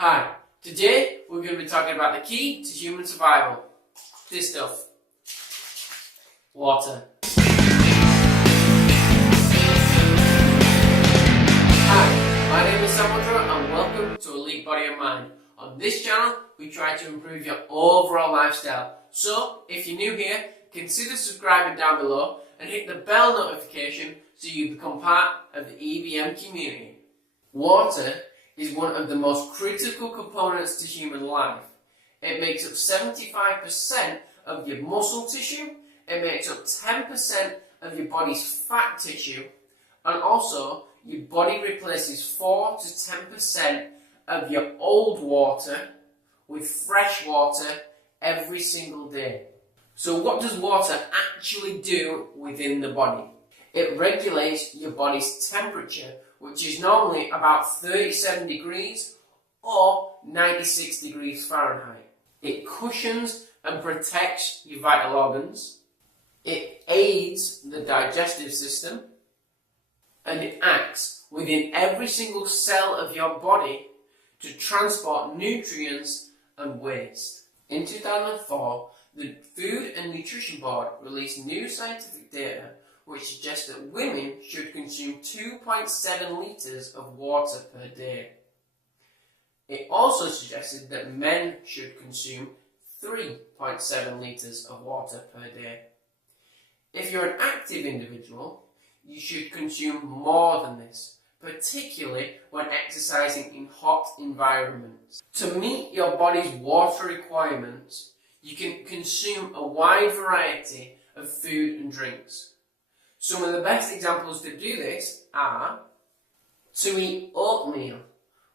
Hi, today we're going to be talking about the key to human survival. This stuff. Water. Hi, my name is Samudra and welcome to Elite Body and Mind. On this channel, we try to improve your overall lifestyle. So, if you're new here, consider subscribing down below and hit the bell notification so you become part of the EBM community. Water is one of the most critical components to human life. It makes up 75% of your muscle tissue, it makes up 10% of your body's fat tissue, and also your body replaces 4 to 10% of your old water with fresh water every single day. So what does water actually do within the body? It regulates your body's temperature, which is normally about 37 degrees or 96 degrees Fahrenheit. It cushions and protects your vital organs. It aids the digestive system. And it acts within every single cell of your body to transport nutrients and waste. In 2004, the Food and Nutrition Board released new scientific data which suggests that women should consume 2.7 litres of water per day. It also suggested that men should consume 3.7 litres of water per day. If you're an active individual, you should consume more than this, particularly when exercising in hot environments. To meet your body's water requirements, you can consume a wide variety of food and drinks. Some of the best examples to do this are to eat oatmeal,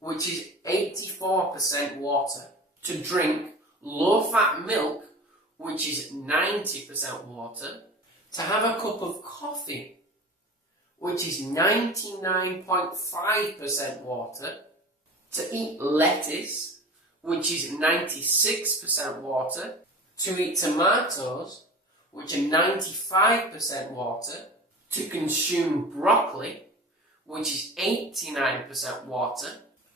which is 84% water, to drink low-fat milk, which is 90% water, to have a cup of coffee, which is 99.5% water, to eat lettuce, which is 96% water, to eat tomatoes, which are 95% water, to consume broccoli, which is 89% water,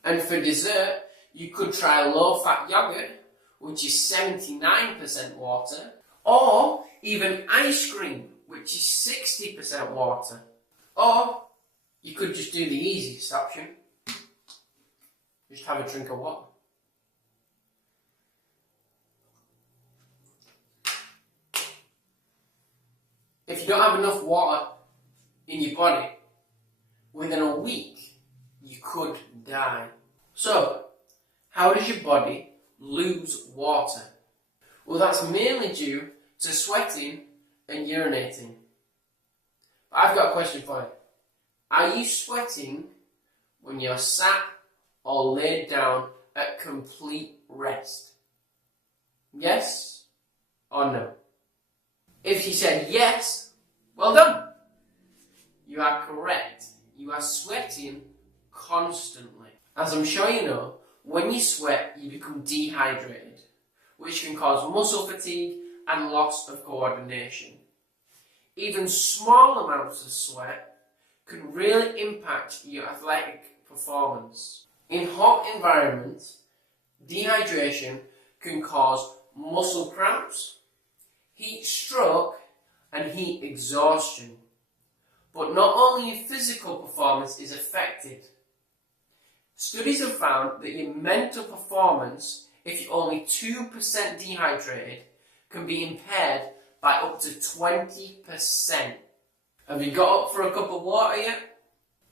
and for dessert, you could try low-fat yogurt, which is 79% water, or even ice cream, which is 60% water. Or you could just do the easiest option, just have a drink of water. If you don't have enough water in your body, within a week, you could die. So, how does your body lose water? Well, that's mainly due to sweating and urinating. But I've got a question for you. Are you sweating when you're sat or laid down at complete rest? Yes or no? If you said yes, well done. You are correct. You are sweating constantly. As I'm sure you know, when you sweat, you become dehydrated, which can cause muscle fatigue and loss of coordination. Even small amounts of sweat can really impact your athletic performance. In hot environments, dehydration can cause muscle cramps, heat stroke, and heat exhaustion. But not only your physical performance is affected. Studies have found that your mental performance, if you're only 2% dehydrated, can be impaired by up to 20%. Have you got up for a cup of water yet?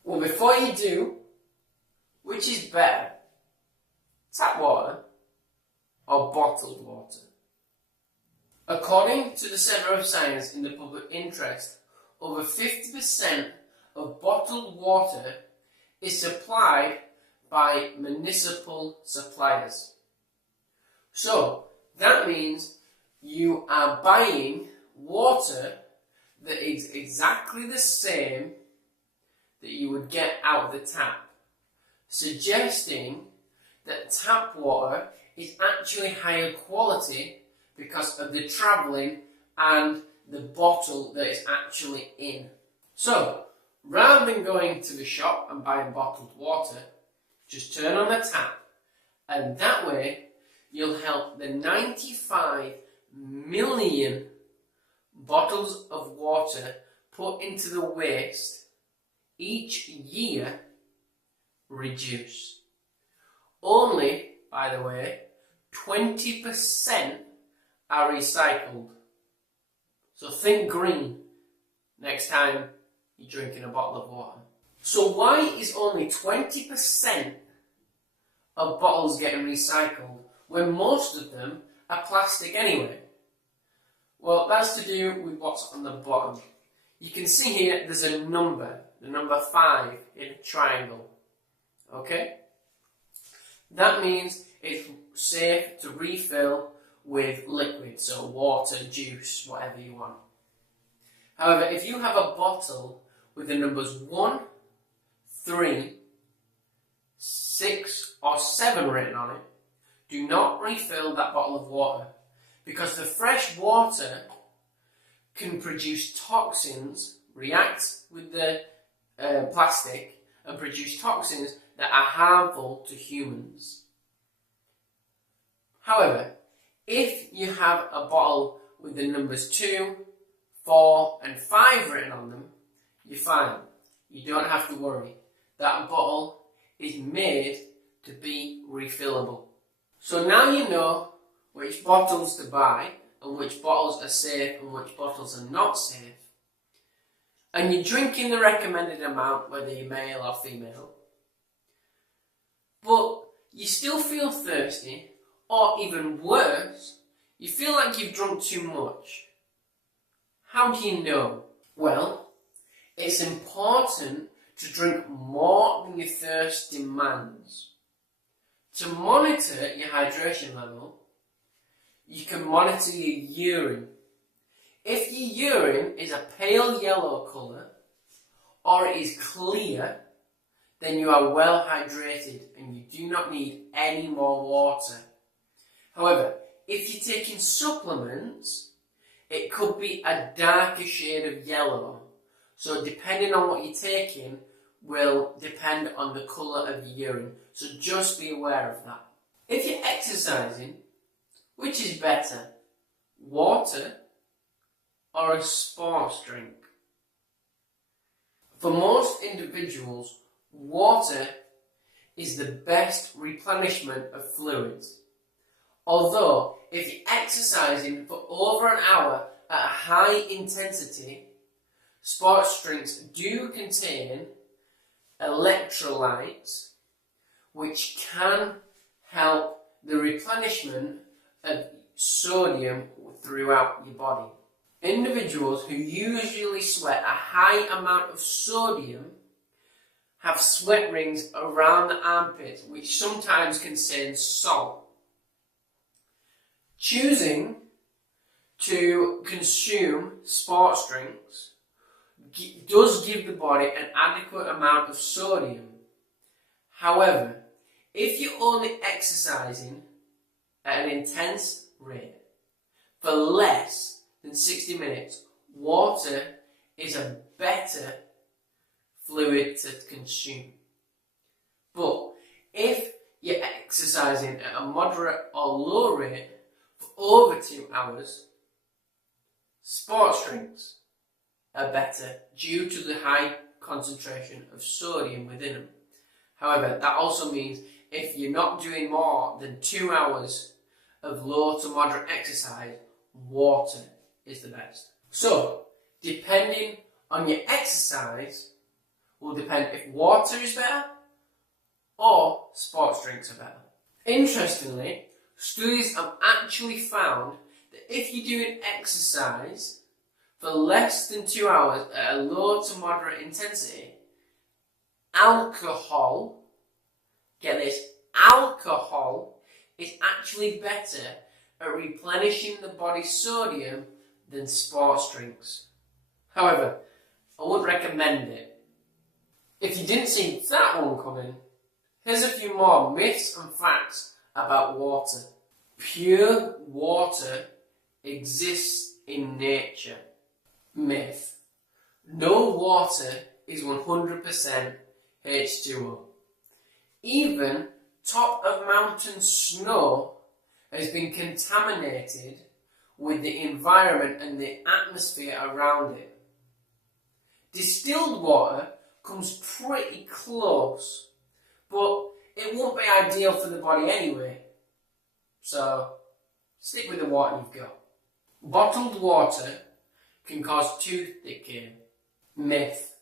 Well, before you do, which is better? Tap water or bottled water? According to the Centre of Science in the Public Interest, over 50% of bottled water is supplied by municipal suppliers. So, that means you are buying water that is exactly the same that you would get out of the tap, suggesting that tap water is actually higher quality because of the travelling and the bottle that it's actually in. So, rather than going to the shop and buying bottled water, just turn on the tap And that way, you'll help the 95 million bottles of water put into the waste each year reduce. Only, by the way, 20% are recycled. So think green next time you're drinking a bottle of water. So why is only 20% of bottles getting recycled when most of them are plastic anyway? Well, that's to do with what's on the bottom. You can see here there's a number, the number 5 in a triangle. Okay? That means it's safe to refill with liquid, so water, juice, whatever you want. However, if you have a bottle with the numbers 1, 3, 6 or 7 written on it, do not refill that bottle of water, because the fresh water can produce toxins, react with the plastic and produce toxins that are harmful to humans. However, if you have a bottle with the numbers 2, 4 and 5 written on them, you're fine. You don't have to worry. That bottle is made to be refillable. So now you know which bottles to buy and which bottles are safe and which bottles are not safe. And you're drinking the recommended amount, whether you're male or female. But you still feel thirsty, or even worse, you feel like you've drunk too much. How do you know? Well, it's important to drink more than your thirst demands. To monitor your hydration level, you can monitor your urine. If your urine is a pale yellow colour, or it is clear, then you are well hydrated and you do not need any more water. However, if you're taking supplements, it could be a darker shade of yellow. So depending on what you're taking will depend on the colour of your urine. So just be aware of that. If you're exercising, which is better, water or a sports drink? For most individuals, water is the best replenishment of fluids. Although, if you're exercising for over an hour at a high intensity, sports drinks do contain electrolytes which can help the replenishment of sodium throughout your body. Individuals who usually sweat a high amount of sodium have sweat rings around the armpits, which sometimes contain salt. Choosing to consume sports drinks does give the body an adequate amount of sodium. However, if you're only exercising at an intense rate for less than 60 minutes, water is a better fluid to consume. But if you're exercising at a moderate or low rate for over 2 hours, sports drinks are better due to the high concentration of sodium within them. However, that also means if you're not doing more than 2 hours of low to moderate exercise, water is the best. So, depending on your exercise, will depend if water is better or sports drinks are better. Interestingly, studies have actually found that if you're doing exercise for less than 2 hours at a low to moderate intensity, alcohol, get this, alcohol is actually better at replenishing the body's sodium than sports drinks. However, I wouldn't recommend it. If you didn't see that one coming, here's a few more myths and facts about water. Pure water exists in nature. Myth. No water is 100% H2O. Even top of mountain snow has been contaminated with the environment and the atmosphere around it. Distilled water comes pretty close, but it won't be ideal for the body anyway. So, stick with the water you've got. Bottled water can cause tooth decay. Myth.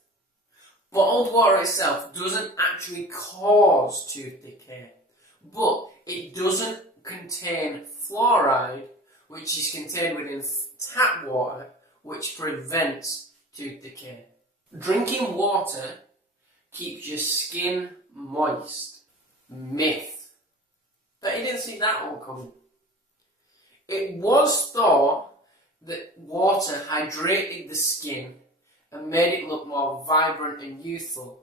Bottled water itself doesn't actually cause tooth decay, but it doesn't contain fluoride, which is contained within tap water, which prevents tooth decay. Drinking water keeps your skin moist. Myth. Bet you didn't see that one coming. It was thought that water hydrated the skin and made it look more vibrant and youthful.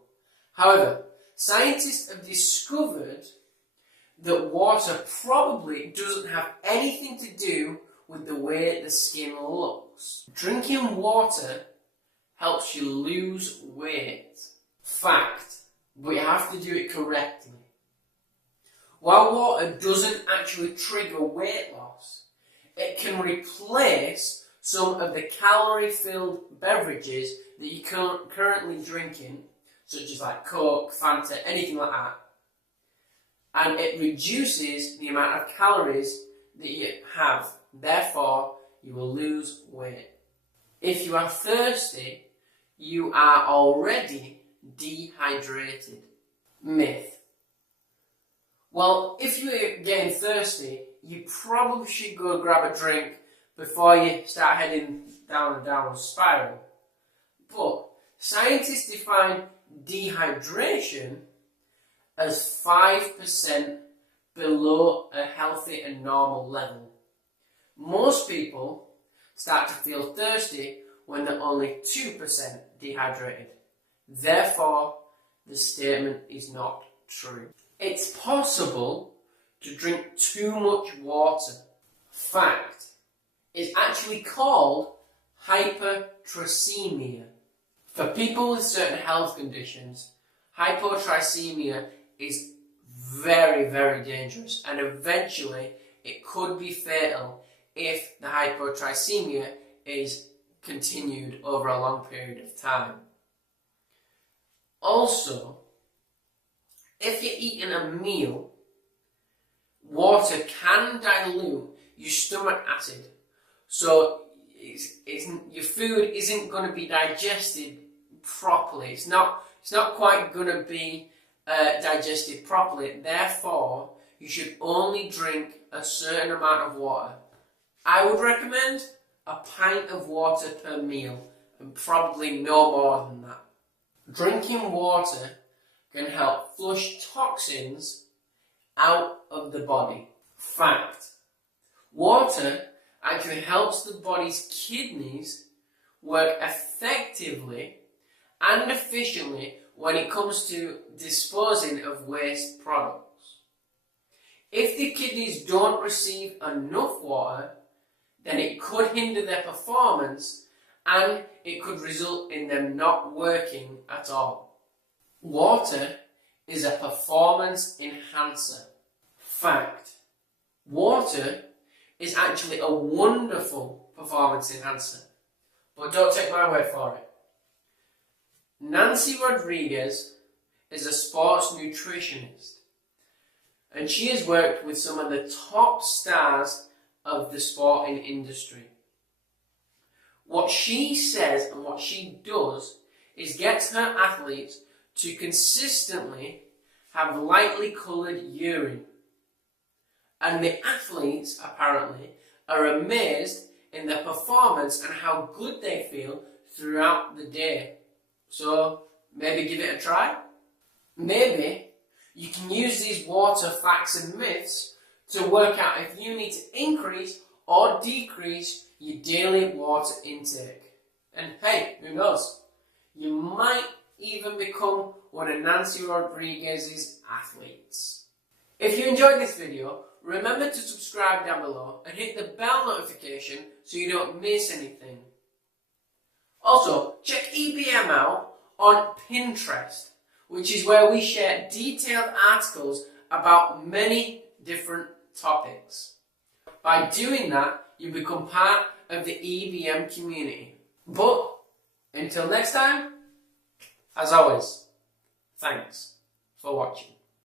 However, scientists have discovered that water probably doesn't have anything to do with the way the skin looks. Drinking water helps you lose weight. Fact, but you have to do it correctly. While water doesn't actually trigger weight loss, it can replace some of the calorie-filled beverages that you're currently drinking, such as like Coke, Fanta, anything like that. And it reduces the amount of calories that you have. Therefore, you will lose weight. If you are thirsty, you are already dehydrated. Myth. Well, if you're getting thirsty, you probably should go grab a drink before you start heading down a downward spiral. But scientists define dehydration as 5% below a healthy and normal level. Most people start to feel thirsty when they're only 2% dehydrated. Therefore, the statement is not true. It's possible to drink too much water. Fact. It's actually called hypertracemia. For people with certain health conditions, hypotracemia is very, very dangerous, and eventually it could be fatal if the hypotracemia is continued over a long period of time. Also, if you're eating a meal, water can dilute your stomach acid, so your food isn't going to be digested properly. It's not quite going to be digested properly. Therefore, you should only drink a certain amount of water. I would recommend a pint of water per meal, and probably no more than that. Drinking water can help flush toxins out of the body. Fact. Water actually helps the body's kidneys work effectively and efficiently when it comes to disposing of waste products. If the kidneys don't receive enough water, then it could hinder their performance and it could result in them not working at all. Water is a performance enhancer. Fact. Water is actually a wonderful performance enhancer. But don't take my word for it. Nancy Rodriguez is a sports nutritionist, and she has worked with some of the top stars of the sporting industry. What she says and what she does is gets her athletes to consistently have lightly coloured urine. And the athletes, apparently, are amazed in their performance and how good they feel throughout the day. So, maybe give it a try. Maybe you can use these water facts and myths to work out if you need to increase or decrease your daily water intake. And hey, who knows? You might even become one of Nancy Rodriguez's athletes. If you enjoyed this video, remember to subscribe down below and hit the bell notification so you don't miss anything. Also, check EBM out on Pinterest, which is where we share detailed articles about many different topics. By doing that, you become part of the EBM community. But until next time, as always, thanks for watching.